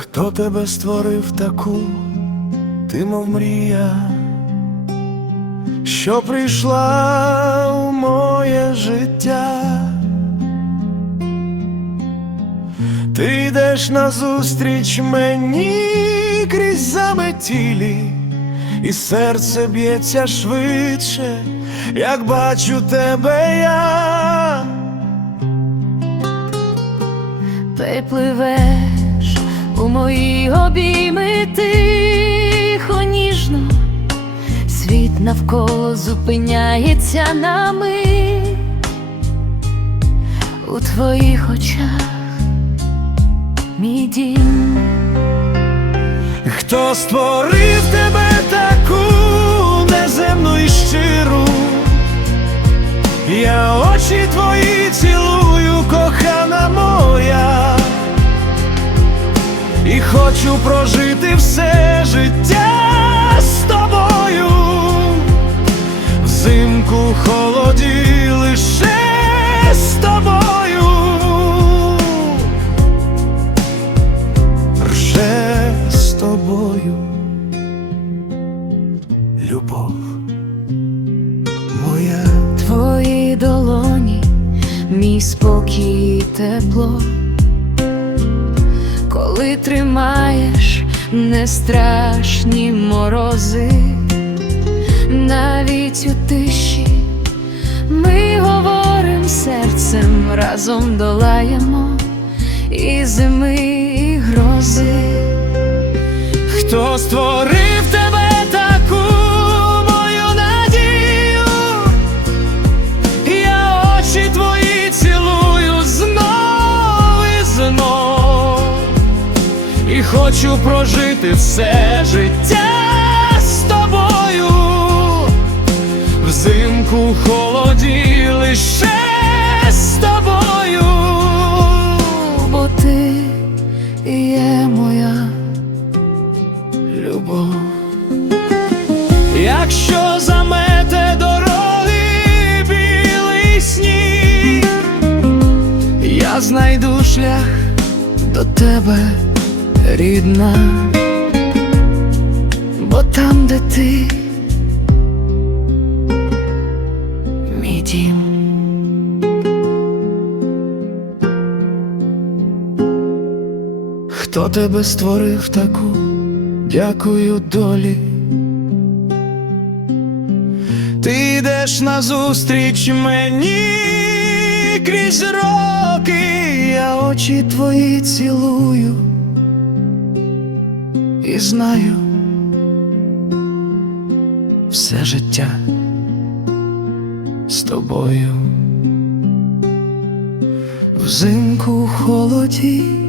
Хто тебе створив таку, ти мов мрія, що прийшла у моє життя. Ти йдеш назустріч мені крізь заметілі, і серце б'ється швидше, як бачу тебе я. Ти пливеш у мої обійми тихо, ніжно, світ навколо зупиняється на мить. У твоїх очах, мій дім. Хто створив тебе хочу прожити все життя з тобою, взимку холоді лише з тобою. Рже з тобою, любов моя. Твої долоні, мій спокій і тепло, тримаєш не страшні морози, навіть у тиші ми говорим серцем, разом долаємо і зими, і грози. Хто створив хочу прожити все життя з тобою. Взимку в холоді лише з тобою. Бо ти і є моя любов. Якщо замете дороги білий сніг, я знайду шлях до тебе, рідна, бо там, де ти, мій хто тебе створив таку, дякую долі. Ти йдеш назустріч мені крізь роки, я очі твої цілую і знаю все життя з тобою. Взимку холоді